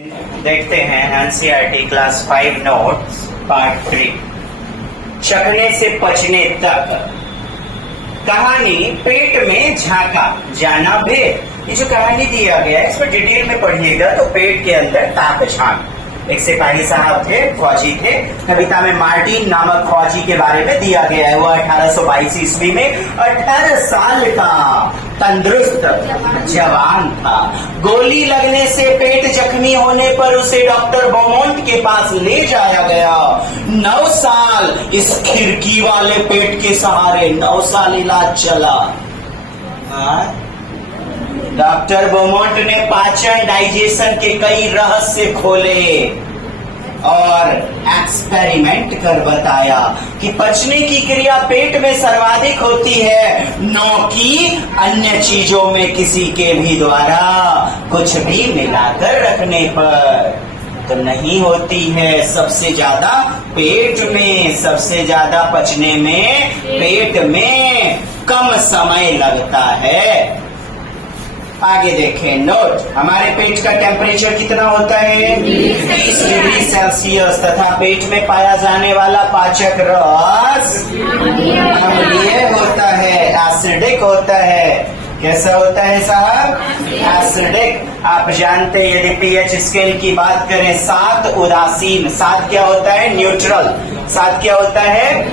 देखते हैं NCERT class 5 notes part 3 चखने से पचने तक। कहानी पेट में झांका जाना भेद। ये जो कहानी दिया गया है इसमें डिटेल में पढ़िएगा तो पेट के अंदर ताक झांक। एक सिपाही साहब थे, फौजी थे। कविता में मार्टिन नामक फौजी के बारे में दिया गया है। वो 1822 ईस्वी में 18 साल का तंदुरुस्त जवान था। गोली लगने से पेट जख्मी होने पर उसे डॉक्टर बोमोंट के पास ले जाया गया। 9 साल इस खिड़की वाले पेट के सहारे 9 साल इलाज चला। डॉक्टर बोमोंट ने पाचन डाइजेशन के कई रहस्य खोले और एक्सपेरिमेंट कर बताया कि पचने की क्रिया पेट में सर्वाधिक होती है, न कि अन्य चीजों में किसी के भी द्वारा कुछ भी मिलाकर रखने पर तो नहीं होती है। सबसे ज्यादा पेट में, सबसे ज्यादा पचने में पेट में कम समय लगता है। आगे देखें नोट, हमारे पेट का टेम्परेचर कितना होता है 20 डिग्री सेल्सियस तथा पेट में पाया जाने वाला पाचक रस अम्लीय होता है, एसिडिक होता है। कैसा होता है साहब? एसिडिक। आप जानते हैं यदि पीएच स्केल की बात करें 7 उदासीन, 7 क्या होता है? न्यूट्रल। 7 क्या होता है?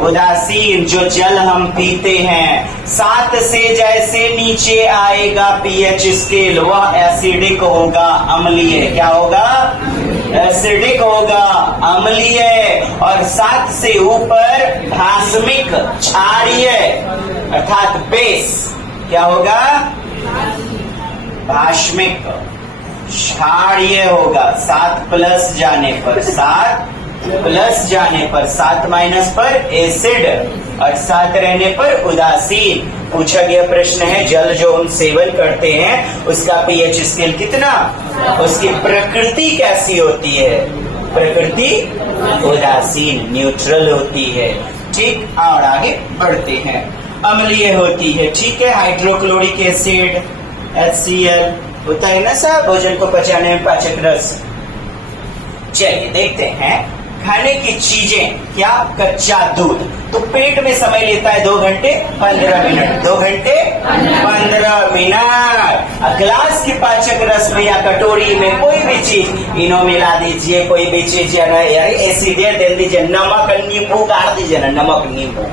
उदासीन। जो जल हम पीते हैं 7 से जैसे नीचे आएगा पीएच स्केल वह एसिडिक होगा, अम्लीय। क्या होगा? एसिडिक होगा, अम्लीय। और 7 से ऊपर भास्मिक, क्षारीय अर्थात बेस। क्या होगा? भास्मिक, क्षारीय होगा। 7 प्लस जाने पर, 7 प्लस जाने पर, 7 माइनस पर एसिड और 7 रहने पर उदासीन। पूछा गया प्रश्न है जल जो हम सेवन करते हैं उसका पीएच स्केल कितना, उसकी प्रकृति कैसी होती है? प्रकृति उदासीन, न्यूट्रल होती है। ठीक, और आगे बढ़ते हैं। अम्लीय होती है, ठीक है। हाइड्रोक्लोरिक एसिड HCl होता है ना साहब भोजन को पचाने में पाचक रस। चलिए देखते हैं खाने की चीजें। क्या? कच्चा दूध तो पेट में समय लेता है 2 घंटे 15 मिनट, 2 घंटे 15 मिनट। ग्लास के पाचक रस में या कटोरी में कोई भी चीज इनो मिला दीजिए, कोई भी चीज एसिड दे दीजिए, नमक नींबू काट दीजिए ना, नमक नींबू।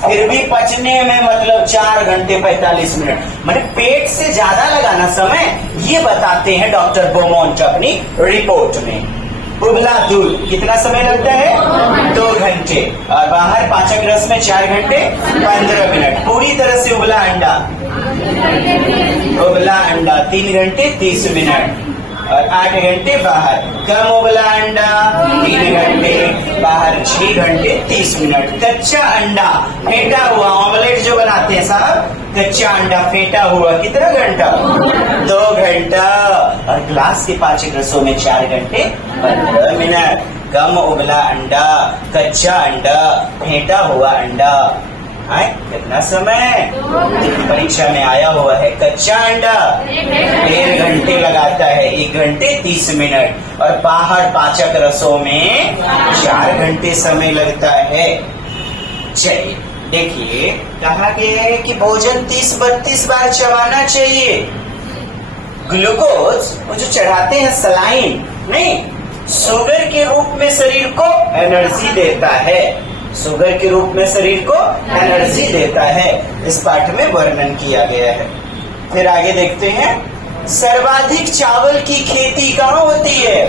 फिर भी पचने में मतलब 4 घंटे 45 मिनट, मतलब पेट से ज्यादा लगाना समय, ये बताते हैं डॉक्टर बोमोंट अपनी रिपोर्ट में। उबला दूध कितना समय लगता है? 2 घंटे। और बाहर पाचक रस में 4 घंटे 15 मिनट। पूरी तरह से उबला अंडा, उबला अंडा 3 घंटे 30 मिनट और 8 घंटे बाहर। कम उबला अंडा 3 घंटे बाहर, 6 घंटे 30 मिनट। कच्चा अंडा फेंटा हुआ, ऑमलेट जो बनाते हैं साहब, कच्चा अंडा फेंटा हुआ कितना घंटा? 2 घंटा। और ग्लास के पाचक रसों में 4 घंटे 15 मिनट। कम उबला अंडा, कच्चा अंडा, फेंटा हुआ अंडा, कितना समय? परीक्षा में आया हुआ है। कच्चा अंडा 1.5 घंटे लगाता है, 1 घंटे 30 मिनट। और बाहर पाचक रसों में 4 घंटे समय लगता है। चलिए देखिए, कहा गया है कि भोजन 30-32 बार चबाना चाहिए। ग्लूकोज वो जो चढ़ाते हैं सलाइन नहीं, शुगर के रूप में शरीर को एनर्जी देता है, शुगर के रूप में शरीर को एनर्जी देता है। इस पाठ में वर्णन किया गया है। फिर आगे देखते हैं, सर्वाधिक चावल की खेती कहाँ होती है?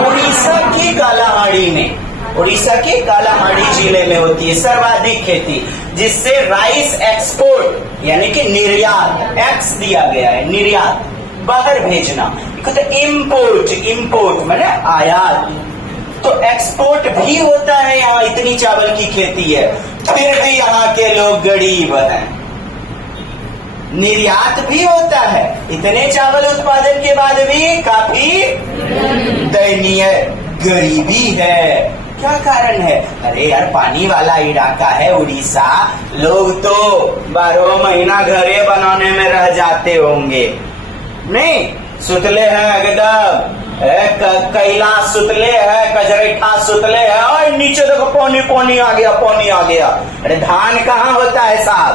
उड़ीसा के कालाहांडी में, उड़ीसा के कालाहांडी जिले में होती है सर्वाधिक खेती, जिससे राइस एक्सपोर्ट यानी कि निर्यात, एक्स दिया गया है, निर्यात बाहर भेजना, इम्पोर्ट, इम्पोर्ट माने आयात, तो एक्सपोर्ट भी होता है। यहाँ इतनी चावल की खेती है फिर भी यहाँ के लोग गरीब हैं। निर्यात भी होता है, इतने चावल उत्पादन के बाद भी काफी दयनीय गरीबी है। क्या कारण है? अरे यार पानी वाला इलाका है उड़ीसा, लोग तो 12 महीना घरे बनाने में रह जाते होंगे नहीं, सुतले हैं एकदम कैलाश सुतले है, कजरेठा सुतले है। और नीचे देखो पानी पानी आ गया, पानी आ गया। अरे धान कहाँ होता है साहब?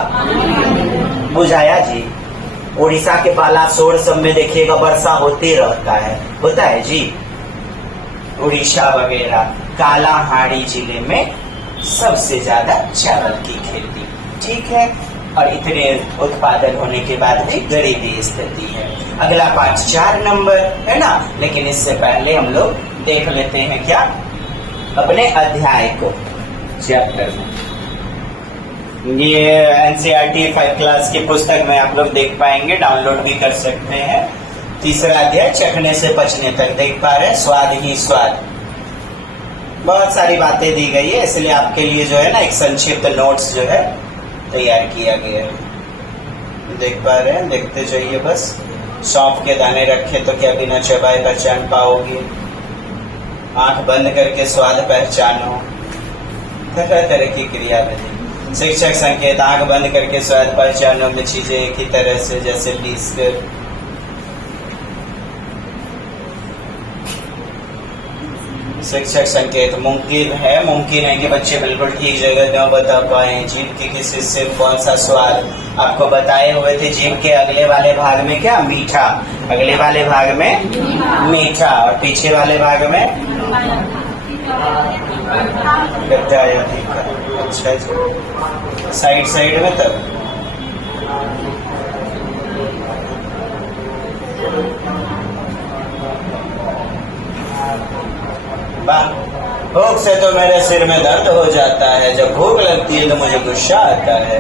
बुझाया जी। उड़ीसा के बालासोर सब में देखिएगा वर्षा होते रहता है, होता है जी। उड़ीसा वगैरह कालाहांडी जिले में सबसे ज्यादा चावल की खेती, ठीक है। और इतने उत्पादन होने के बाद भी गरीबी स्थिति है। अगला पाठ 4 नंबर है ना, लेकिन इससे पहले हम लोग देख लेते हैं क्या अपने अध्याय को, चैप्टर में। ये एनसीईआरटी 5 क्लास की पुस्तक में आप लोग देख पाएंगे, डाउनलोड भी कर सकते हैं। तीसरा अध्याय चखने से पचने तक देख पा रहे हैं, स्वाद ही स्वाद। बहुत सारी बातें दी गई है, इसलिए आपके लिए जो है ना एक संक्षिप्त नोट्स जो है तैयार किया गया है। देख पा रहे हैं, देखते जाइए बस। सौंफ के दाने रखे तो क्या बिना चबाए पहचान पाओगे? आंख बंद करके स्वाद पहचानो। तरह तरह की क्रिया बनी। शिक्षक संकेत, आंख बंद करके स्वाद पहचानो में चीजें एक ही तरह से जैसे पीस कर। शिक्षक संकेत, मुमकिन है कि बच्चे बिल्कुल ठीक जगह न बता पाए। जीभ के किस हिस्से में कौन सा स्वाद आपको बताए हुए थे? जीभ के अगले वाले भाग में क्या? मीठा। अगले वाले भाग में मीठा और पीछे वाले भाग में गद्दा या तीखा। अच्छा जी, साइड साइड में तब भूख से तो मेरे सिर में दर्द हो जाता है, जब भूख लगती है तो मुझे गुस्सा आता है।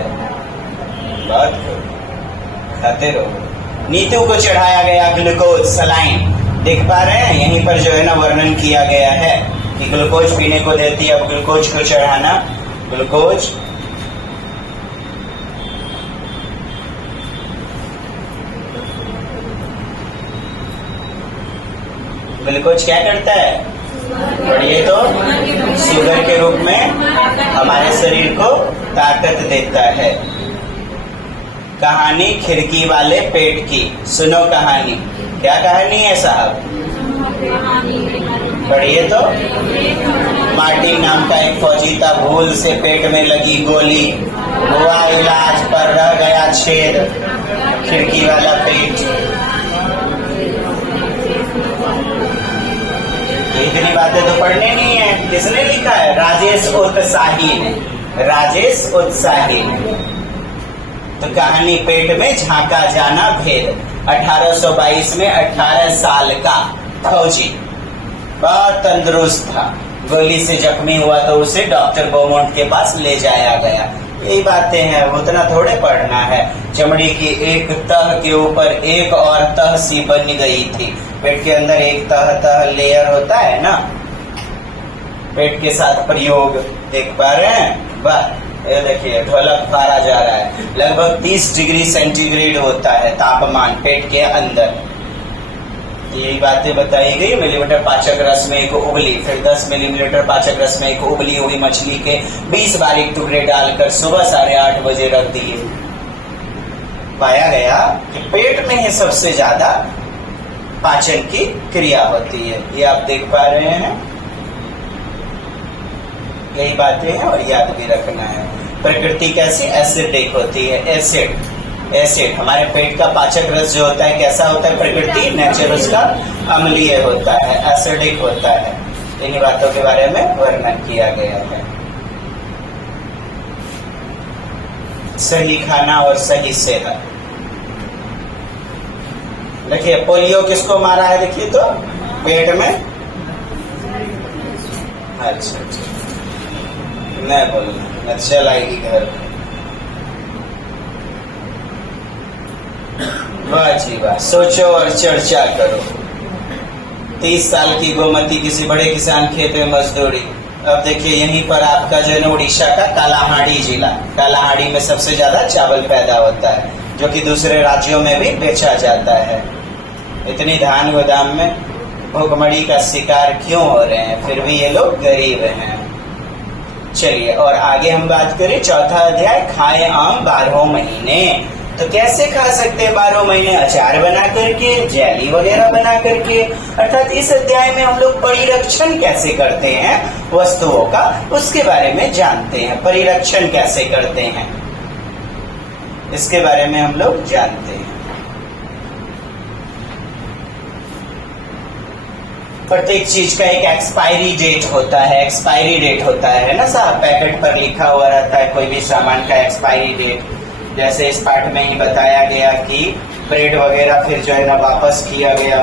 बात खाते रहो। नीतू को चढ़ाया गया ग्लूकोज सलाइन, देख पा रहे हैं यहीं पर जो है ना वर्णन किया गया है कि ग्लूकोज पीने को देती है। अब ग्लूकोज को चढ़ाना, ग्लूकोज ग्लूकोज क्या करता है? पढ़िए तो, शुगर के रूप में हमारे शरीर को ताकत देता है। कहानी खिड़की वाले पेट की, सुनो कहानी। क्या कहानी है साहब? पढ़िए तो। मार्टिन नाम का एक फौजी था, भूल से पेट में लगी गोली, हुआ इलाज पर रह गया छेद, खिड़की वाला पेट। इतनी बातें तो पढ़ने नहीं है। किसने लिखा है? राजेश उत्साही ने, राजेश उत्साही ने। तो कहानी पेट में झांका जाना भेद। 1822 में 18 साल का फौजी बहुत तंदुरुस्त था, गोली से जख्मी हुआ तो उसे डॉक्टर बोमोंट के पास ले जाया गया। यही बातें हैं, उतना थोड़े पढ़ना है। चमड़ी की एक तह के ऊपर एक और तह सी बन गई थी। पेट के अंदर एक तह लेयर होता है ना, पेट के साथ प्रयोग देख पा रहे हैं। वाह, ये देखिए ढोलक फाड़ा जा रहा है। लगभग 30 डिग्री सेंटीग्रेड होता है तापमान पेट के अंदर। यही बातें बताई गई। मिलीमीटर पाचक रस में एक उबली, फिर 10 मिलीमीटर पाचक रस में एक उबली हुई मछली के 20 बारीक टुकड़े डालकर सुबह 8:30 बजे रख दिए। पाया गया कि पेट में ही सबसे ज्यादा पाचन की क्रिया होती है। ये आप देख पा रहे हैं, यही बातें हैं और याद भी रखना है। प्रकृति कैसी? एसिडिक होती है। एसिड हमारे पेट का पाचक रस जो होता है कैसा होता है? प्रकृति नेचर उसका अम्लीय होता है, एसिडिक होता है। इन्हीं बातों के बारे में वर्णन किया गया है। सही खाना और सही सेहत। देखिए पोलियो किसको मारा है? देखिए तो पेट में। अच्छा मैं बोलूँ चल आएगी घर। वाह जी वाह, सोचो और चर्चा करो। 30 साल की गोमती किसी बड़े किसान खेत में मजदूरी। अब देखिए यहीं पर आपका जो है ना उड़ीसा का कालाहांडी जिला, कालाहांडी में सबसे ज्यादा चावल पैदा होता है, जो कि दूसरे राज्यों में भी बेचा जाता है। इतनी धान गोदाम में भूखमरी का शिकार क्यों हो रहे हैं? फिर भी ये लोग गरीब हैं। चलिए और आगे हम बात करें। चौथा अध्याय, खाए आम 12 महीने। तो कैसे खा सकते हैं 12 महीने? अचार बना करके, जेली वगैरह बना करके। अर्थात इस अध्याय में हम लोग परिरक्षण कैसे करते हैं वस्तुओं का, उसके बारे में जानते हैं। परिरक्षण कैसे करते हैं इसके बारे में हम लोग जानते हैं। प्रत्येक चीज का एक एक्सपायरी डेट होता है, एक्सपायरी डेट होता है ना साहब, पैकेट पर लिखा हुआ रहता है कोई भी सामान का एक्सपायरी डेट। जैसे इस पाठ में ही बताया गया कि ब्रेड वगैरह फिर जो है ना वापस किया गया।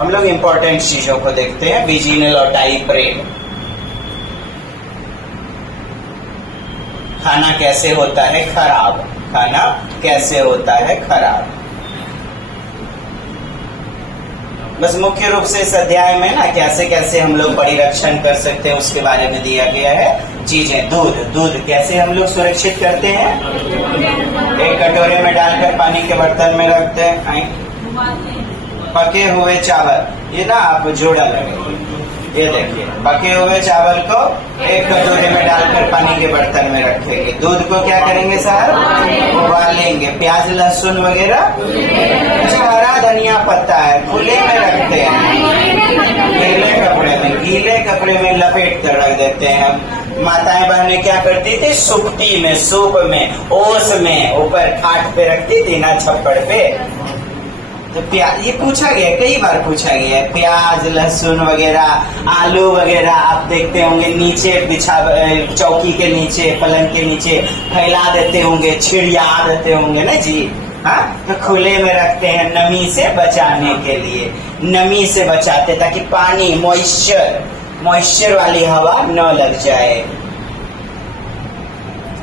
हम लोग इंपॉर्टेंट चीजों को देखते हैं। विजिनल और टाई ब्रेड, खाना कैसे होता है खराब, खाना कैसे होता है खराब। बस मुख्य रूप से इस अध्याय में ना कैसे कैसे हम लोग परिरक्षण कर सकते हैं उसके बारे में दिया गया है चीजें। दूध कैसे हम लोग सुरक्षित करते हैं? एक कटोरे में डालकर पानी के बर्तन में रखते हैं। पके हुए चावल, ये ना आप जोड़ा लगे, ये देखिए, पके हुए चावल को एक कटोरे में डालकर पानी के बर्तन में रखेंगे। दूध को क्या करेंगे साहब? उबालेंगे। प्याज लहसुन वगैरह, अच्छा हरा धनिया पत्ता है, खुले में रखते हैं, गीले कपड़े में लपेट कर रख देते हैं। माताएं बहनें क्या करती थी? सुपटी में, सूप में, ओस में ऊपर खाट पे रखती थी ना, छप्पड़ पे। तो प्याज, ये पूछा गया, कई बार पूछा गया है, प्याज लहसुन वगैरह, आलू वगैरह आप देखते होंगे नीचे बिछा, चौकी के नीचे, पलंग के नीचे फैला देते होंगे, छिड़िया देते होंगे ना जी। हाँ, तो खुले में रखते हैं नमी से बचाने के लिए, नमी से बचाते ताकि पानी मॉइस्चर वाली हवा न लग जाए।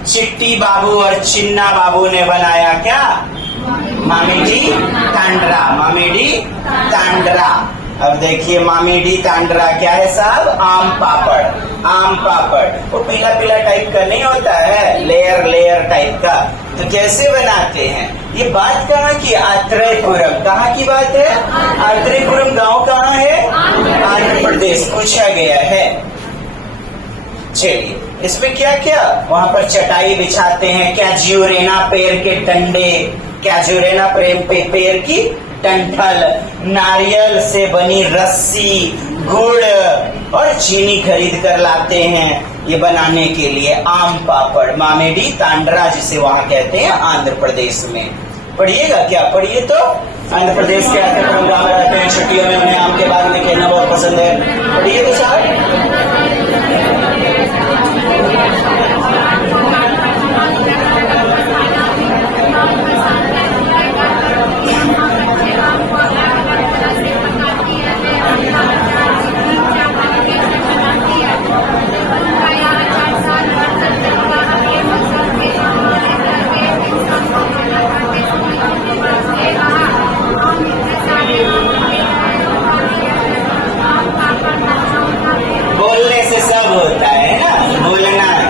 चिट्टी बाबू और चिन्ना बाबू ने बनाया क्या? मामेडी तांड्रा, मामेडी तांड्रा। अब देखिए मामेडी तांड्रा क्या है साहब? आम पापड़, आम पापड़। वो पीला पीला टाइप का नहीं होता है, लेयर टाइप का। तो कैसे बनाते हैं? ये बात कहाँ की? आत्रेयपुरम। कहाँ की बात है? आत्रेयपुरम गांव कहाँ है? आंध्र प्रदेश। पूछा गया है। चलिए, इसमें क्या क्या वहाँ पर चटाई बिछाते हैं? कैजुरेना पेड़ के डंडे, कैजुरेना पेड़ की डंठल, नारियल से बनी रस्सी, गुड़ और चीनी खरीद कर लाते हैं ये बनाने के लिए आम पापड़। मामेडी तांड्रा जिसे वहाँ कहते हैं आंध्र प्रदेश में। पढ़िएगा क्या? पढ़िए तो। आंध्र प्रदेश के आते गाँव में रहते हैं, छुट्टियों में उन्हें आम के बाग में खेलना बहुत पसंद है। पढ़िए तो साहब। बोलने से सब होता है ना, बोलना है।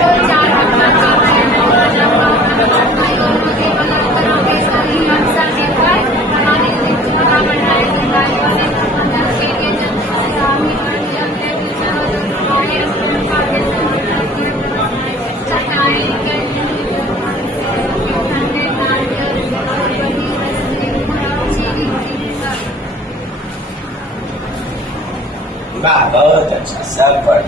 वाह, बहुत अच्छा, सब पढ़।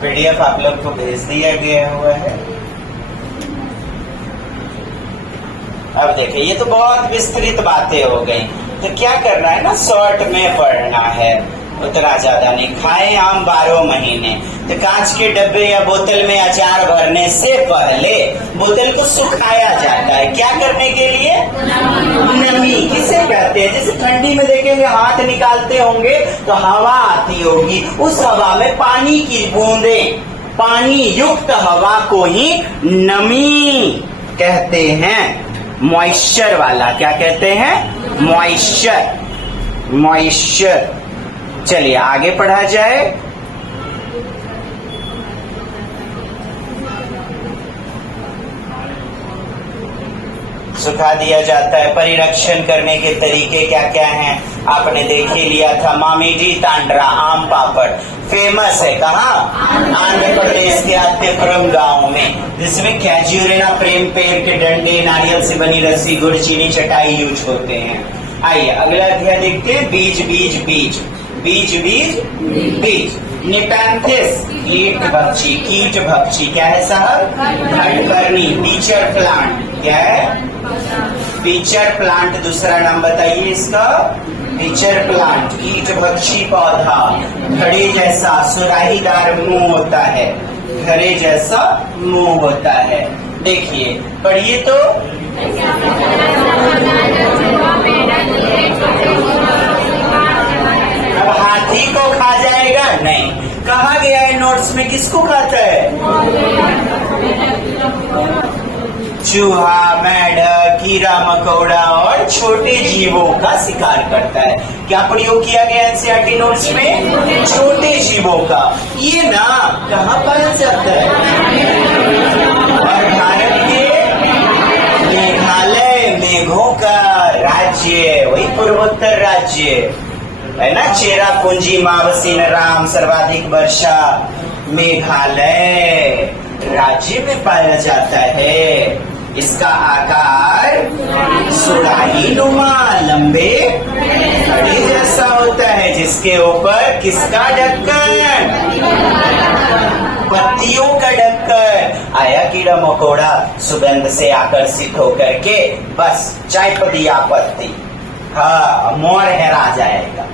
पीडीएफ आप लोग को भेज दिया गया हुआ है। अब देखिए, ये तो बहुत विस्तृत बातें हो गई, तो क्या करना है ना, शॉर्ट में पढ़ना है, उतना ज्यादा नहीं। खाए आम 12 महीने। तो कांच के डब्बे या बोतल में अचार भरने से पहले बोतल को सुखाया जाता है। क्या करने के लिए? नमी। किसे कहते हैं? जैसे ठंडी में देखेंगे हाथ निकालते होंगे तो हवा आती होगी, उस हवा में पानी की बूंदें, पानी युक्त हवा को ही नमी कहते हैं। मॉइस्चर वाला क्या कहते हैं? मॉइस्चर। चलिए आगे पढ़ा जाए। सुखा दिया जाता है। परिरक्षण करने के तरीके क्या क्या हैं आपने देख ही लिया था। मामीडी तांड्रा आम पापड़ फेमस है कहाँ? आंध्र प्रदेश के आद्यपुरम गांव में, जिसमें कैज्यूरिना प्रेम पेड़ के डंडे, नारियल से बनी रस्सी, गुड़, चीनी, चटाई यूज होते हैं। आइए अगला अध्याय देखते हैं। बीज बीज बीज बीज बीज बीज। निपैंथिस कीट भक्षी, कीट भक्षी क्या है साहब? खटकरनी। पीचर प्लांट क्या है? पीचर प्लांट दूसरा नाम बताइए इसका। पीचर प्लांट कीट भक्षी पौधा। घड़े जैसा सुराहीदार मुंह होता है, घड़े जैसा मुंह होता है। देखिए पढ़िए तो। अब हाथी को खा जाएगा? नहीं। कहा गया है नोट्स में किसको खाता है? चूहा, मेढक, कीड़ा मकोड़ा और छोटे जीवों का शिकार करता है। क्या प्रयोग किया गया एनसीईआरटी नोट्स में? छोटे जीवों का। ये ना कहाँ पाया जाता है? और भारत के मेघालय, मेघों का राज्य, वही पूर्वोत्तर राज्य है ना। चेरापूंजी, मावसीन राम, सर्वाधिक वर्षा मेघालय राज्य में पाया जाता है। इसका आकार सुराही नुमा लंबे घड़े जैसा होता है, जिसके ऊपर किसका ढक्कन? पत्तियों का ढक्कन। आया कीड़ा मकोड़ा सुगंध से आकर्षित होकर के बस चाय दिया पत्ती, हाँ मोर हेरा जाएगा।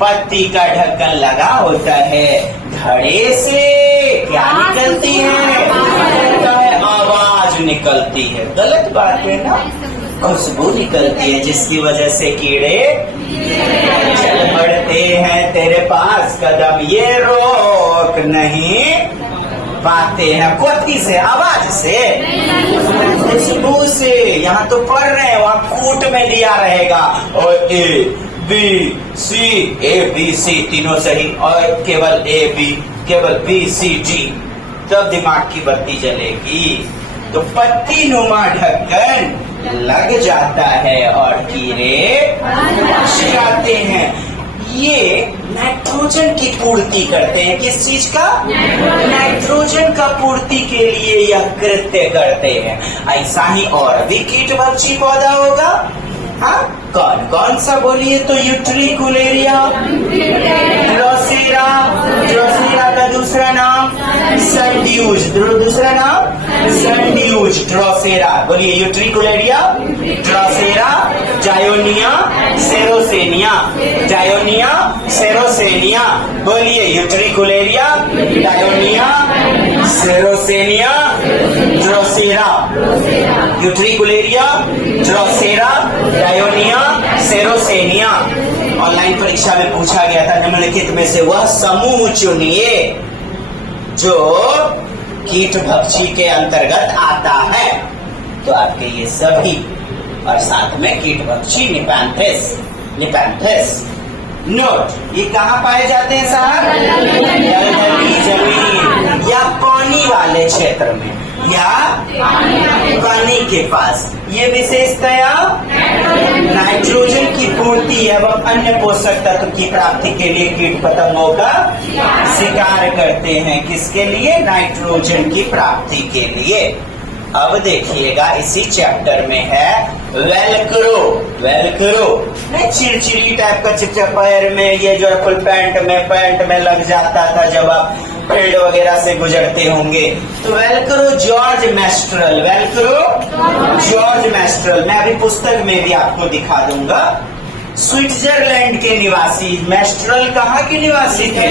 पत्ती का ढक्कन लगा होता है, घड़े से क्या निकलती है? आवाज निकलती है। गलत बात है ना। खुशबू निकलती है, जिसकी वजह से कीड़े चल पड़ते हैं तेरे पास कदम ये रोक नहीं पाते हैं। पत्ती से, आवाज से, खुशबू से। यहाँ तो पढ़ रहे हैं, वहाँ कूट में लिया रहेगा और बी सी तीनों सही और केवल ए बी, केवल बी सी डी, तब दिमाग की बत्ती जलेगी। तो पत्ती नुमा ढक्कन लग जाता है और कीड़े जाते हैं। ये नाइट्रोजन की पूर्ति करते हैं। किस चीज का? नाइट्रोजन का पूर्ति के लिए यह कृत्य करते हैं। ऐसा ही और भी कीट भक्षी पौधा होगा। हाँ कौन कौन सा बोलिए तो? यूट्रिकुलेरिया, ड्रोसेरा, ड्रोसेरा का दूसरा नाम सनड्यूज, दूसरा नाम सनड्यूज, ड्रोसेरा। बोलिए utricularia, drosera, dionaea, sarracenia, dionaea, sarracenia. बोलिए utricularia, dionaea, sarracenia, drosera. Utricularia, drosera, dionaea, sarracenia. Online परीक्षा में पूछा गया था निम्नलिखित में से वह समूह चुनिए जो कीट भक्षी के अंतर्गत आता है। तो आपके ये सभी और साथ में कीट भक्षी निपैंथिस, निपैंथिस। नोट, ये कहाँ पाए जाते हैं साहब? दलदली जमीन या पानी वाले क्षेत्र में या पानी के पास। ये विशेषतया नाइट्रोजन की पूर्ति एवं अन्य पोषक तत्व की प्राप्ति के लिए कीट पतंगों का शिकार करते हैं। किसके लिए? नाइट्रोजन की प्राप्ति के लिए। अब देखिएगा इसी चैप्टर में है वेलक्रो। वेलक्रो चिड़चिड़ी टाइप का चिपचिप पैर में, ये जो फुल पैंट में लग जाता था जब आप फील्ड वगैरह से गुजरते होंगे। तो Velcro George menstrual, Velcro George menstrual, मैं अभी पुस्तक में भी आपको दिखा दूंगा। स्विट्जरलैंड के निवासी। मेस्ट्रल कहाँ के निवासी थे?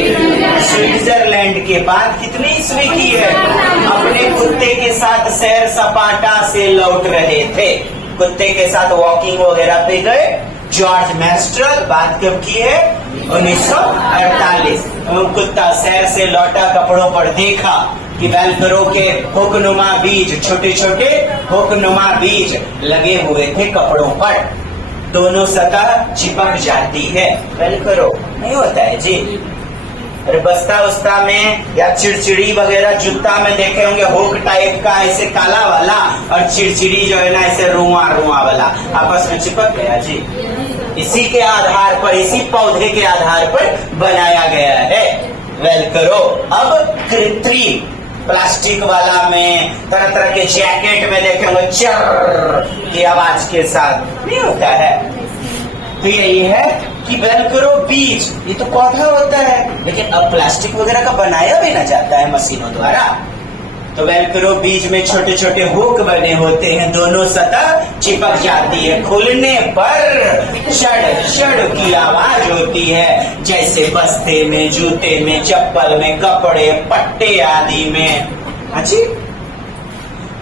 स्विट्जरलैंड के। बात कितनी ईस्वी की है? अपने कुत्ते के साथ सैर सपाटा से लौट रहे थे, कुत्ते के साथ वॉकिंग वगैरह पे गए। George menstrual. बात कब की है? 1948। कुत्ता सैर से लौटा, कपड़ों पर देखा कि वेलक्रो के हुकनुमा बीज, छोटे छोटे हुकनुमा बीज लगे हुए थे कपड़ों पर। दोनों सतह चिपक जाती है। वेलक्रो नहीं होता है जी। अरे बस्ता उस्ता में या चिड़चिड़ी वगैरह जूता में देखे होंगे, हुक टाइप का ऐसे काला वाला, और चिड़चिड़ी जो है ना ऐसे रुआ रुआ वाला आपस में चिपक गया जी। इसी के आधार पर, इसी पौधे के आधार पर बनाया गया है वेलक्रो। अब कृत्रिम प्लास्टिक वाला में, तरह तरह के जैकेट में देखेंगे चर की आवाज के साथ नहीं होता है। तो यही है कि वेलक्रो बीज, ये तो पौधा होता है, लेकिन अब प्लास्टिक वगैरह का बनाया भी ना जाता है मशीनों द्वारा। तो वेलक्रो बीज में छोटे छोटे हुक बने होते हैं, दोनों सतह चिपक जाती है, खुलने पर शड़ शड़ की आवाज होती है, जैसे बस्ते में, जूते में, चप्पल में, कपड़े, पट्टे आदि में। अच्छी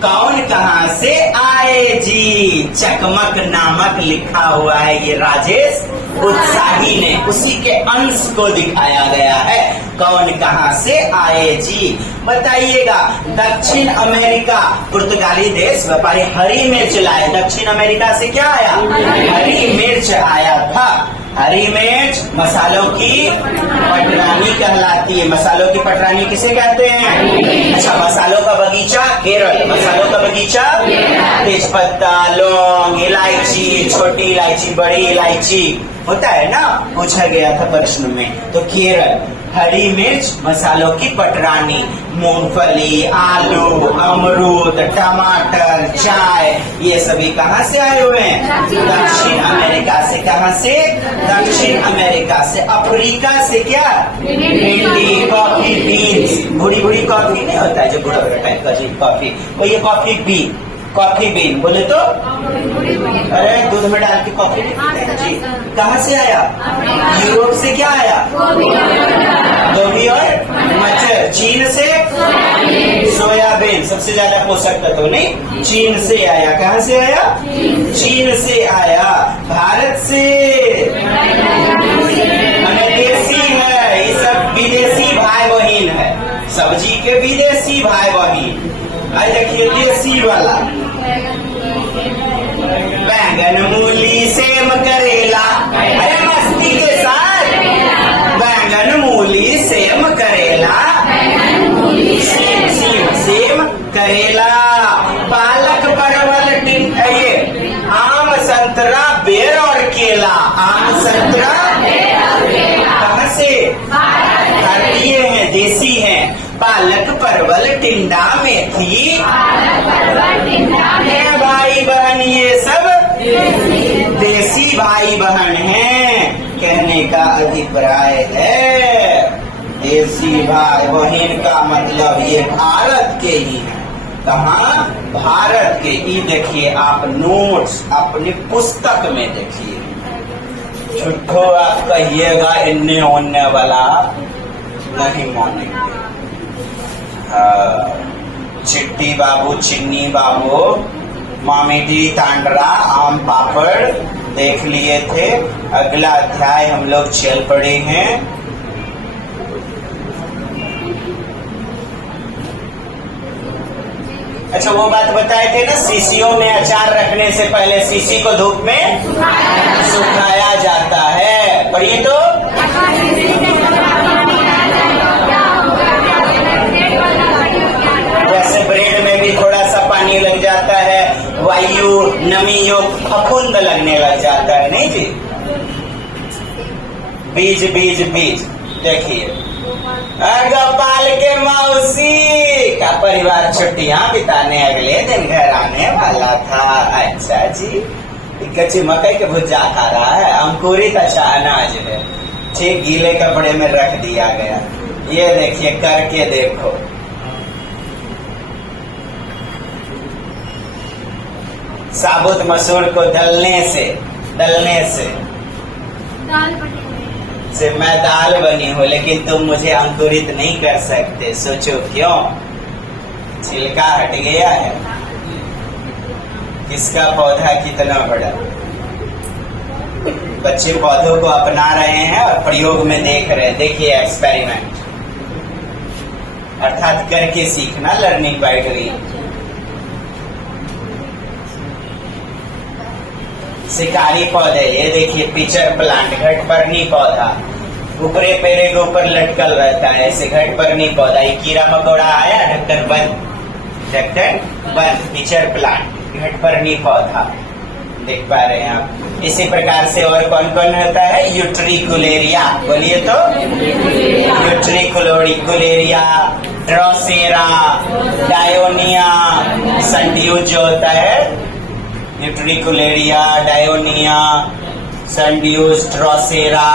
कौन कहां से आए जी, चकमक नामक लिखा हुआ है, ये राजेश उत्साही ने उसी के अंश को दिखाया गया है। कौन कहां से आए जी बताइएगा। दक्षिण अमेरिका, पुर्तगाली देश व्यापारी हरी मिर्च लाए। दक्षिण अमेरिका से क्या आया? हरी मिर्च आया था। हरी मिर्च मसालों की पटरानी कहलाती है। मसालों की पटरानी किसे कहते हैं? अच्छा, मसालों का बगीचा केरल, मसालों का बगीचा तेजपत्ता, लौंग, इलायची, छोटी इलायची, बड़ी इलायची होता है ना, पूछा गया था प्रश्न में। तो केरल, हरी मिर्च मसालों की पटरानी, मूंगफली, आलू, अमरूद, टमाटर, चाय, ये सभी कहाँ से आए हुए हैं? दक्षिण अमेरिका से। कहाँ से? दक्षिण अमेरिका से। अफ्रीका से क्या? भिंडी, कॉफी बीन्स, बुरी बुरी कॉफी नहीं होता है जो बुरा बुरा टाइप का जी कॉफी, वो ये कॉफी बीन, कॉफी बीन बोले तो अरे दूध में डाल के कॉफी जी। कहाँ से आया? यूरोप से। क्या आया? गोभी और मटर। चीन से सोयाबीन, सबसे ज्यादा पोषक तत्व नहीं, चीन से आया। कहाँ से आया? चीन से आया। भारत से देसी है, ये सब विदेशी भाई बहन है, सब्जी के विदेशी भाई बहन। आज देखिए देसी वाला बैंगन, मूली, सेम, करेला, अरे मस्ती के साथ बैंगन, मूली, सेम, करेला, सेम करेला, पालक, परवल, ये आम, संतरा, बेर और केला। आम, संतरा, कहाँ से? भारतीय हैं, देसी हैं। पालक, परवल, टिंडा, मेथी, भाई बहन, ये सब देसी भाई बहन हैं। कहने का अभिप्राय है देसी भाई बहन का मतलब ये भारत के ही है। कहाँ? भारत के। ये देखिए आप नोट्स अपनी पुस्तक में देखिए, झूठो आप कहिएगा इन्ने ओन्ने वाला नहीं मानेंगे। चिट्टी बाबू, चिन्नी बाबू, मामीडी, तांडरा, आम पापड़ देख लिए थे। अगला अध्याय हम लोग चल पड़े हैं। अच्छा, वो बात बताए थे ना, शीशियों में अचार रखने से पहले शीशी को धूप में सुखाया जाता है। पढ़िए तो, जैसे ब्रेड में भी थोड़ा सा पानी लग जाता है, वायु नमी युक्त फफूंद लगने लग जाता है, नहीं जी? बीज बीज बीज। देखिए गोपाल के मौसी का परिवार छुट्टियां बिताने अगले दिन घर आने वाला था। अच्छा जी, कच्ची मकई के भुज्जा खा रहा है, अंकुरित अच्छा अनाज है, ठीक गीले कपड़े में रख दिया गया। ये देखिए, करके देखो। साबुत मसूर को दलने से मैं दाल बनी हूँ, लेकिन तुम मुझे अंकुरित नहीं कर सकते। सोचो क्यों? छिलका हट गया है। किसका पौधा कितना बड़ा? बच्चे पौधों को अपना रहे हैं और प्रयोग में देख रहे हैं। देखिए एक्सपेरिमेंट, अर्थात करके सीखना, लर्निंग बाय डूइंग। शिकारी पौधे, ये देखिए पिचर प्लांट, घटपर्णी पौधा, ऊपरे पैरे के ऊपर लटकल रहता है, ऐसे घट पर नहीं पौधा। ये कीड़ा मकोड़ा आया, ढक्कन बंद, ढक्कन बंद, टीचर प्लांट, घट पर नहीं पौधा। देख पा रहे हैं आप। इसी प्रकार से और कौन कौन होता है? यूट्रिकुलेरिया, बोलिए तो। यूट्रिकुलेरिया, ड्रोसेरा, डायोनिया, संड्यूज जो होता है, यूट्रिकुलेरिया, डायोनिया, संड्यूज, ड्रोसेरा,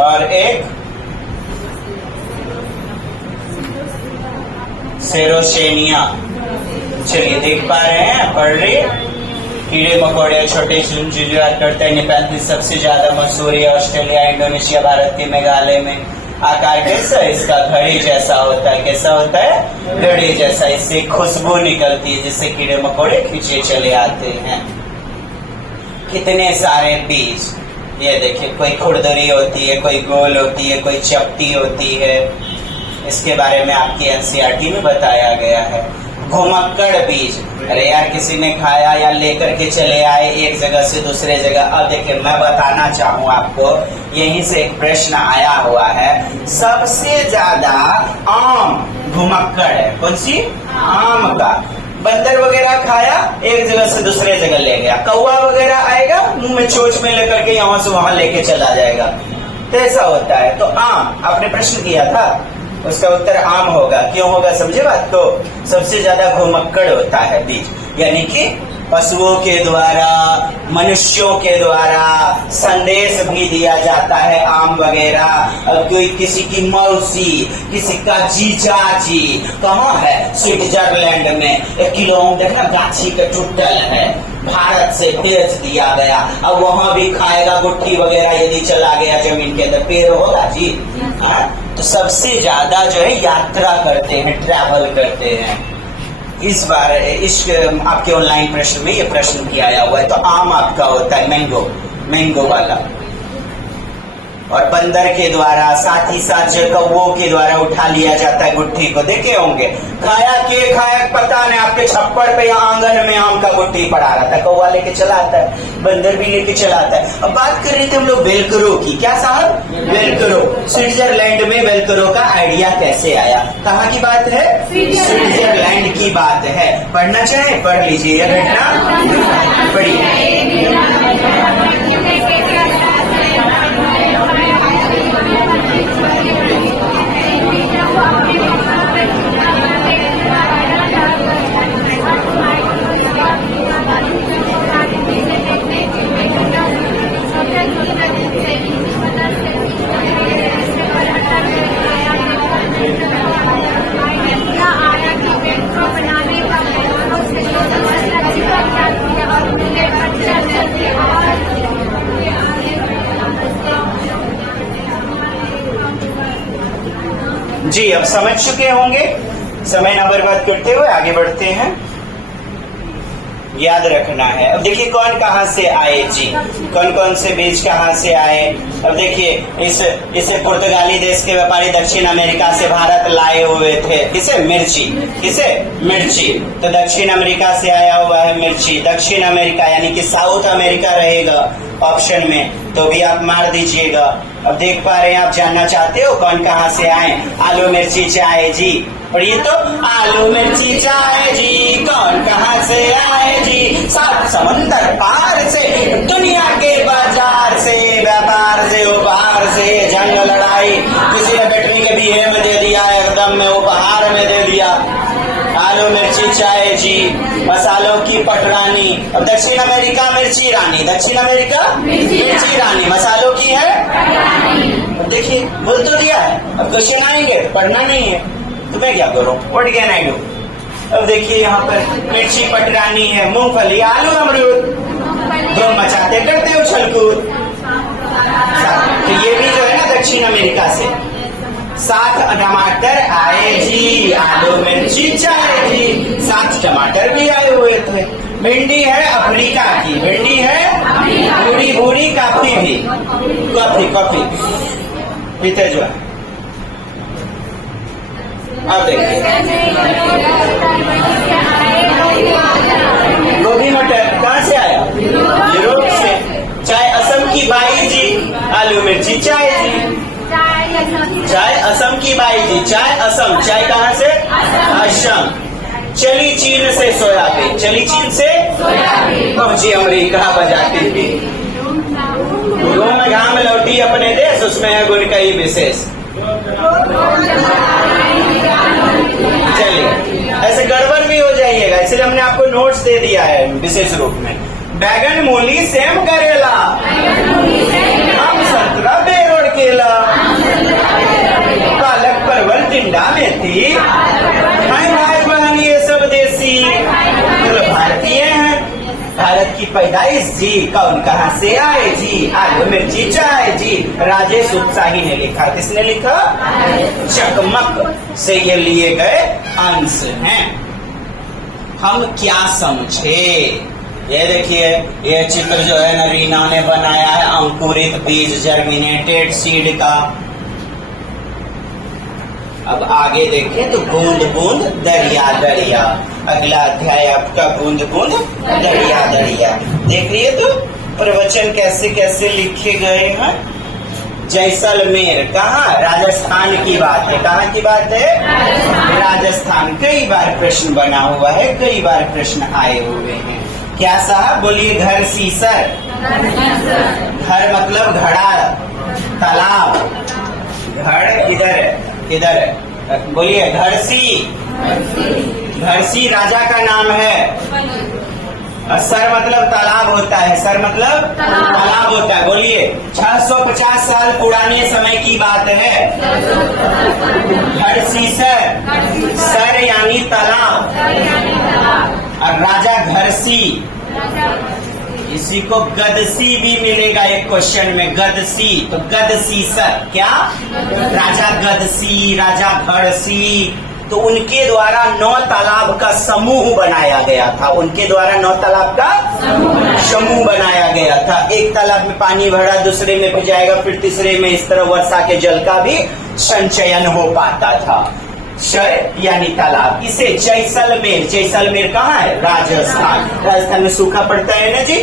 और एक सेरोशेनिया। चलिए देख पा रहे हैं, पढ़ रहे। कीड़े मकोड़े छोटे जुजुआत करते हैं। नेपाल में सबसे ज्यादा मशहूर है, ऑस्ट्रेलिया, इंडोनेशिया, भारत के मेघालय में। आकार कैसा है इसका? घड़ी जैसा होता है। कैसा होता है? घड़ी जैसा। इससे खुशबू निकलती है जिससे कीड़े मकोड़े खींचे चले आते हैं। कितने सारे बीज, ये देखिए, कोई खुरदरी होती है, कोई गोल होती है, कोई चपटी होती है। इसके बारे में आपकी एनसीईआरटी में बताया गया है। घुमक्कड़ बीज, अरे यार किसी ने खाया या लेकर के चले आए एक जगह से दूसरे जगह। अब देखिए मैं बताना चाहूँ आपको, यहीं से एक प्रश्न आया हुआ है। सबसे ज्यादा आम घुमक्कड़ है, कौन सी? आम का। बंदर वगैरह खाया, एक जगह से दूसरे जगह ले गया। कौवा वगैरह आएगा, मुंह में चोंच में लेकर के यहाँ से वहां लेके चला जाएगा। तो ऐसा होता है। तो आम, आपने प्रश्न किया था, उसका उत्तर आम होगा। क्यों होगा समझे बात को? सबसे ज्यादा घुमक्कड़ होता है बीज, यानी कि पशुओं के द्वारा, मनुष्यों के द्वारा संदेश भी दिया जाता है आम वगैरह। कोई किसी की मौसी, किसी का जीजाजी कहाँ है? स्विट्जरलैंड में 1 किलोमीटर ना गाछी का टुटल है, भारत से भेज दिया गया। अब वहां भी खाएगा गुट्ठी वगैरह, यदि चला गया जमीन के अंदर, पेड़ होगा जी। हाँ, तो सबसे ज्यादा जो है यात्रा करते हैं, ट्रैवल करते हैं। इस बार इस आपके ऑनलाइन प्रश्न में ये प्रश्न भी आया हुआ है। तो आम आपका होता है मैंगो वाला। और बंदर के द्वारा, साथ ही साथ कौवों के द्वारा उठा लिया जाता है गुट्ठी को। देखे होंगे, खाया के खाया पता नहीं, आपके छप्पड़ पे या आंगन में आम का गुट्ठी पड़ा रहता है, कौवा लेके चला आता है, बंदर भी लेके चला आता है। अब बात कर रहे थे हम लोग वेलक्रो की। क्या साहब? वेलक्रो। स्विट्जरलैंड में वेलक्रो का आइडिया कैसे आया? कहाँ की बात है? स्विट्जरलैंड की बात है। पढ़ना चाहे पढ़ लीजिए, यह घटना पढ़िए। जी अब समझ चुके होंगे। समय न बर्बाद करते हुए आगे बढ़ते हैं। याद रखना है। अब देखिए कौन कहाँ से आए जी, कौन कौन से बीज कहाँ से आए। अब देखिए इसे पुर्तगाली देश के व्यापारी दक्षिण अमेरिका से भारत लाए हुए थे। किसे? मिर्ची। किसे? मिर्ची। तो दक्षिण अमेरिका से आया हुआ है मिर्ची। दक्षिण अमेरिका यानी कि साउथ अमेरिका रहेगा ऑप्शन में, तो भी आप मार दीजिएगा। अब देख पा रहे हैं, आप जानना चाहते हो कौन कहाँ से आए। आलू मिर्ची चाय जी, और ये तो आलू मिर्ची चाय जी कौन कहाँ से आए जी। 7 समंदर पार से, दुनिया के बाजार से, व्यापार से, उपहार से, जंग लड़ाई, किसी ने बेटनी के बीहे में दे दिया, एकदम में उपहार में दे दिया। आलू मिर्ची चाय जी, मसालों की पटरानी। अब दक्षिण अमेरिका मिर्ची रानी, दक्षिण अमेरिका मिर्ची रानी, मसालों की है। अब देखिए बोल तो दिया है, अब क्वेश्चन आएंगे, पढ़ना नहीं है तो मैं क्या करूं? What can I do? अब देखिए यहाँ पर मिर्ची पटरानी है, मूंगफली, आलू, अमरूद, दो मचाते करते उछल कूद। तो ये भी जो है ना दक्षिण अमेरिका से। 7 टमाटर आए जी, आलू मिर्ची चाय जी, 7 टमाटर भी आए हुए थे। भिंडी है अफ्रीका की, भिंडी है भूरी भूरी, काफी भी, कॉफी पीते जो है। अब देखिए गोभी मटर कहाँ से आया? यूरोप से। चाहे असम की बाई जी आलू मिर्ची चाय जी। चाय असम की बाई जी, चाय असम, चाय कहाँ से? असम। चली चीन से सोयाबीन, चली चीन से पहुंची अमेरिका बजाती थी। घूम घाम लौटी अपने देश, उसमें है गुण कई विशेष। चलिए, ऐसे गड़बड़ भी हो जाइएगा, इसलिए हमने आपको नोट्स दे दिया है विशेष रूप में। बैगन मूली सेम करेला, आम संतरा बेरोड़ केला, पालक परवल टिंडा मेथी, भाई बहन ये सब देसी, भारतीय हैं। भारत की पैदाइश जी, कौन कहाँ से आए जी, आलू मिर्ची चाय जी। राजेश उत्साही ने लिखा, किसने लिखा? चकमक से ये लिए गए अंश हैं। हम क्या समझे? ये देखिए, ये चित्र जो है ना रीना ने बनाया है अंकुरित बीज, जर्मिनेटेड सीड का। अब आगे देखें तो बूंद बूंद दरिया दरिया, अगला अध्याय आपका बूंद बूंद दरिया दरिया। देखिए तो प्रवचन कैसे कैसे लिखे गए हैं। जैसलमेर कहाँ? राजस्थान की बात है। कहाँ की बात है? राजस्थान। कई बार प्रश्न बना हुआ है, कई बार प्रश्न आए हुए हैं। क्या साहब बोलिए? घर सीसर, घर मतलब घड़ा, तालाब। घर इधर है, बोलिए घड़सी। घड़सी राजा का नाम है। सर मतलब तालाब होता है, सर मतलब तालाब होता है। बोलिए 650 साल पुराने समय की बात है। घड़सीसर, सर यानी तालाब, और राजा घड़सी। इसी को गदसी भी मिलेगा एक क्वेश्चन में, गदसी। तो गदसीसर क्या? राजा गदसी, राजा घड़सी। तो उनके द्वारा 9 तालाब का समूह बनाया गया था। उनके द्वारा 9 तालाब का समूह बनाया गया था। एक तालाब में पानी भरा, दूसरे में भी जाएगा, फिर तीसरे में, इस तरह वर्षा के जल का भी संचयन हो पाता था। शय यानी तालाब। इसे जैसलमेर, जैसलमेर कहाँ है? राजस्थान। राजस्थान में सूखा पड़ता है ना जी,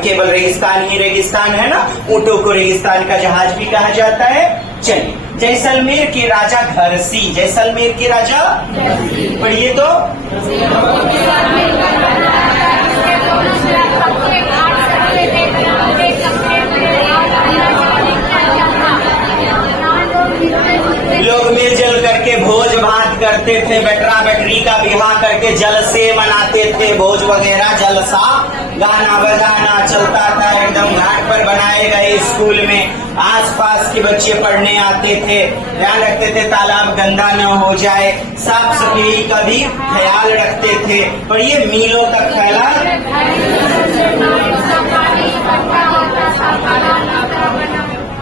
केवल रेगिस्तान ही रेगिस्तान है ना। ऊँटों को रेगिस्तान का जहाज भी कहा जाता है। चलिए, जैसलमेर के राजा घरसी, जैसलमेर के राजा पढ़िए तो। लोग मिलजुल करके भोज भात करते थे, बेटरा बेटरी का विवाह करके जल से मनाते थे, भोज वगैरह जलसा, गाना बजाना चलता था एकदम। घाट पर बनाए गए स्कूल में आसपास के बच्चे पढ़ने आते थे, ध्यान रखते थे तालाब गंदा न हो जाए, साफ सफाई का भी ख्याल रखते थे। पर ये मीलों तक फैला।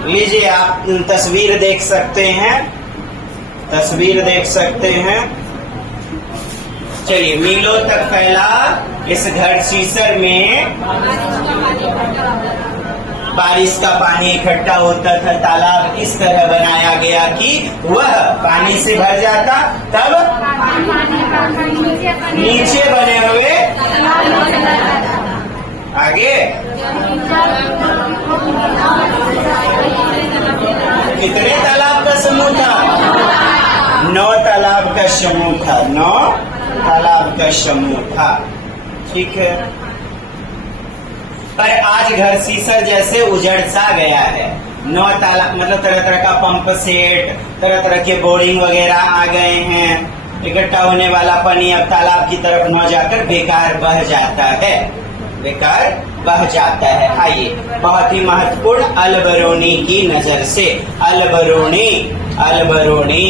लीजिए आप तस्वीर देख सकते हैं, तस्वीर देख सकते हैं। चलिए, मीलों तक फैला इस घड़सीसर में बारिश का पानी इकट्ठा होता था। तालाब इस तरह बनाया गया कि वह पानी से भर जाता, तब नीचे बने हुए आगे कितने तालाब का समूह था? 9 तालाब का समूह था। 9 तालाब का समूह था। ठीक है, पर आज घड़सीसर जैसे उजड़ सा गया है। 9 तालाब मतलब तरह तरह का पंप सेट, तरह तरह के बोरिंग वगैरह आ गए हैं। इकट्ठा होने वाला पानी अब तालाब की तरफ न जाकर बेकार बह जाता है, बेकार बह जाता है। आइए, बहुत ही महत्वपूर्ण अलबरूनी की नजर से, अलबरूनी, अलबरूनी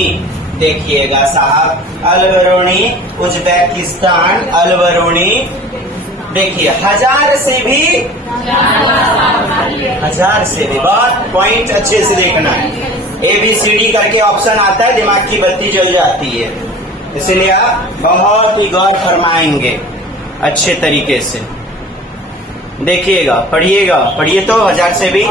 देखिएगा साहब, अलबरूनी उज्बेकिस्तान, अलबरूनी देखिए 1000 से भी बहुत पॉइंट अच्छे से देखना है। ABCD करके ऑप्शन आता है, दिमाग की बत्ती जल जाती है, इसलिए आप बहुत ही गौर फरमाएंगे, अच्छे तरीके से देखिएगा, पढ़िएगा। पढ़िए तो 1000 से भी।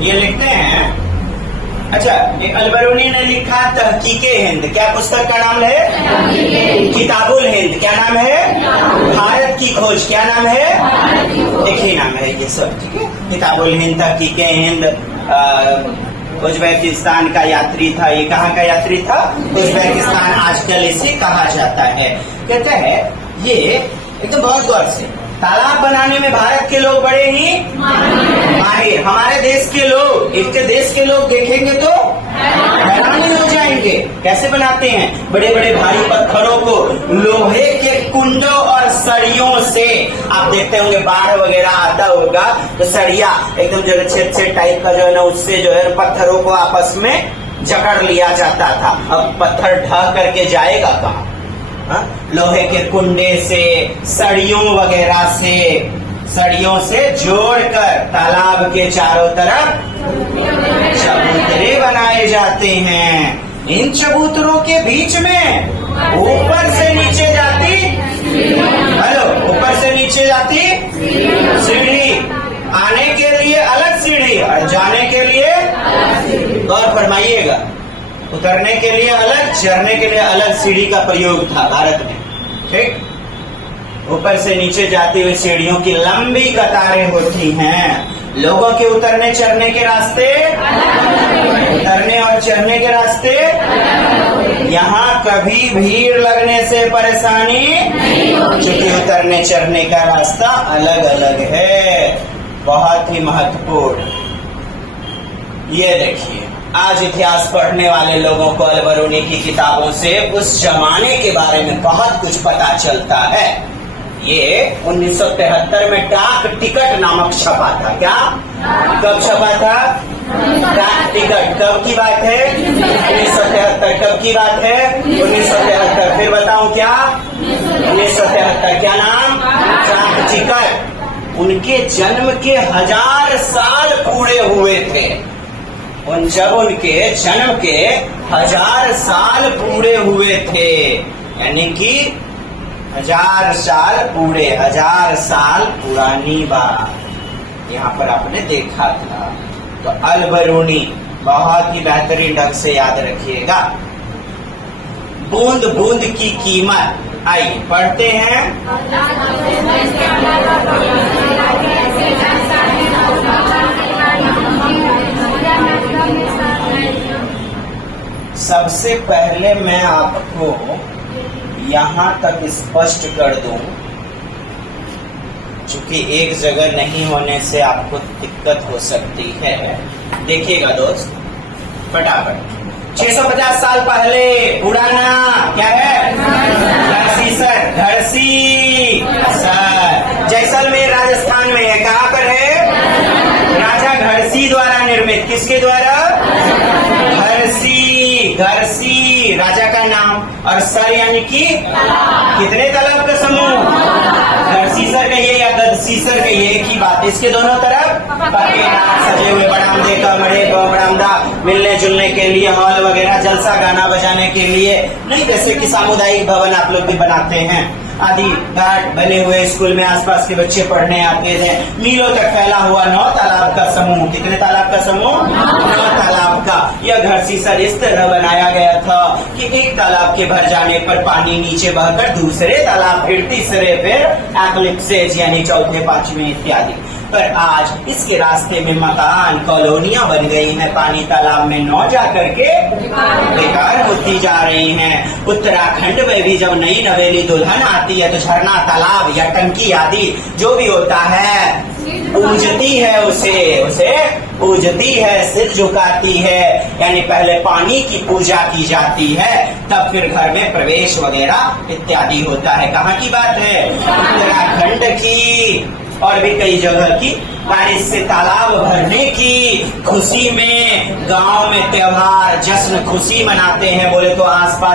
ये लिखते हैं। अच्छा, ये अलबरूनी ने लिखा तहकीके हिंद, क्या पुस्तक का नाम है? किताबुल हिंद, क्या नाम है? भारत की खोज, क्या नाम है? एक ही नाम है ये सब, ठीक है। किताबुल हिंद, तहकीके हिंद, उज्बेकिस्तान का यात्री था। ये कहाँ का यात्री था? उज्बेकिस्तान, आजकल इसे कहा जाता है। कहते हैं ये एकदम बहुत गौर से, तालाब बनाने में भारत के लोग बड़े ही माहिर। हमारे देश के लोग, इसके देश के लोग देखेंगे तो हैरान हो जाएंगे। कैसे बनाते हैं? बड़े बड़े भारी पत्थरों को लोहे के कुंडों और सरियों से, आप देखते होंगे बाढ़ वगैरह आता होगा तो सरिया एकदम जो है छेद टाइप का जो है ना, उससे जो है पत्थरों को आपस में जकड़ लिया जाता था। अब पत्थर ढह करके जाएगा कहाँ? लोहे के कुंडे से, सरियों वगैरह से, सरियों से जोड़कर तालाब के चारों तरफ चबूतरे बनाए जाते हैं। इन चबूतरों के बीच में ऊपर से नीचे जाती, हेलो, ऊपर से नीचे जाती सीढ़ी, आने के लिए अलग सीढ़ी और जाने के लिए, गौर फरमाइएगा, उतरने के लिए अलग, चढ़ने के लिए अलग सीढ़ी का प्रयोग था भारत में, ठीक। ऊपर से नीचे जाती हुई सीढ़ियों की लंबी कतारें होती हैं। लोगों के उतरने चढ़ने के रास्ते, उतरने और चढ़ने के रास्ते, यहाँ कभी भीड़ लगने से परेशानी, क्योंकि उतरने चढ़ने का रास्ता अलग अलग है। बहुत ही महत्वपूर्ण। ये देखिए, आज इतिहास पढ़ने वाले लोगों को अलबरूनी की किताबों से उस जमाने के बारे में बहुत कुछ पता चलता है। ये 1973 में डाक टिकट नामक छपा था। क्या? कब छपा था? डाक टिकट। कब की बात है? 1973। कब की बात है? 1973। फिर बताऊं क्या? 1973। क्या नाम? डाक टिकट। उनके जन्म के 1000 साल पूरे हुए थे। जब उनके जन्म के 1000 साल पूरे हुए थे, यानी कि 1000 साल पूरे, 1000 साल पुरानी बात यहाँ पर आपने देखा था। तो अलबरूनी बहुत ही बेहतरीन ढंग से याद रखिएगा। बूंद बूंद की कीमत। आइए पढ़ते हैं। सबसे पहले मैं आपको यहाँ तक स्पष्ट कर दूं, चूंकि एक जगह नहीं होने से आपको दिक्कत हो सकती है। देखिएगा दोस्त, फटाफट। 650 साल पहले पुराना क्या है? घरसी सर, घरसी सर, जैसलमेर राजस्थान में है। कहाँ पर है? राजा घरसी द्वारा निर्मित। किसके द्वारा? घरसी, घरसी राजा का नाम, और सर यानी कि कितने तालाब का समूह? घरसीसर कहिए या गदसीसर कहिए, एक ही बात। इसके दोनों तरफ पक्के नाम सजे हुए, बरामदे, कमरे, बरामदा, मिलने जुलने के लिए, हॉल वगैरह, जलसा गाना बजाने के लिए नहीं, जैसे कि सामुदायिक भवन आप लोग भी बनाते हैं, आदि घाट बने हुए, स्कूल में आसपास के बच्चे पढ़ने आते थे। मीलों तक फैला हुआ 9 तालाब का समूह। कितने तालाब का समूह? 9 तालाब का। यह घरसीसर इस तरह बनाया गया था कि एक तालाब के भर जाने पर पानी नीचे बहकर दूसरे तालाब, फिर तीसरे, फिर एक्लिप्सेज यानी चौथे, पांचवें इत्यादि। पर आज इसके रास्ते में मकान, कॉलोनियां बन गई हैं। पानी तालाब में न जा करके बेकार होती जा रही हैं। उत्तराखंड में भी जब नई नवेली दुल्हन आती है तो झरना, तालाब या टंकी आदि जो भी होता है, पूजती है, उसे पूजती है, सिर झुकाती है। यानी पहले पानी की पूजा की जाती है, तब फिर घर में प्रवेश वगैरह इत्यादि होता है। कहाँ की बात है? उत्तराखंड की, और भी कई जगह की। बारिश से तालाब भरने की खुशी में गांव में त्योहार, जश्न, खुशी मनाते हैं। बोले तो आसपास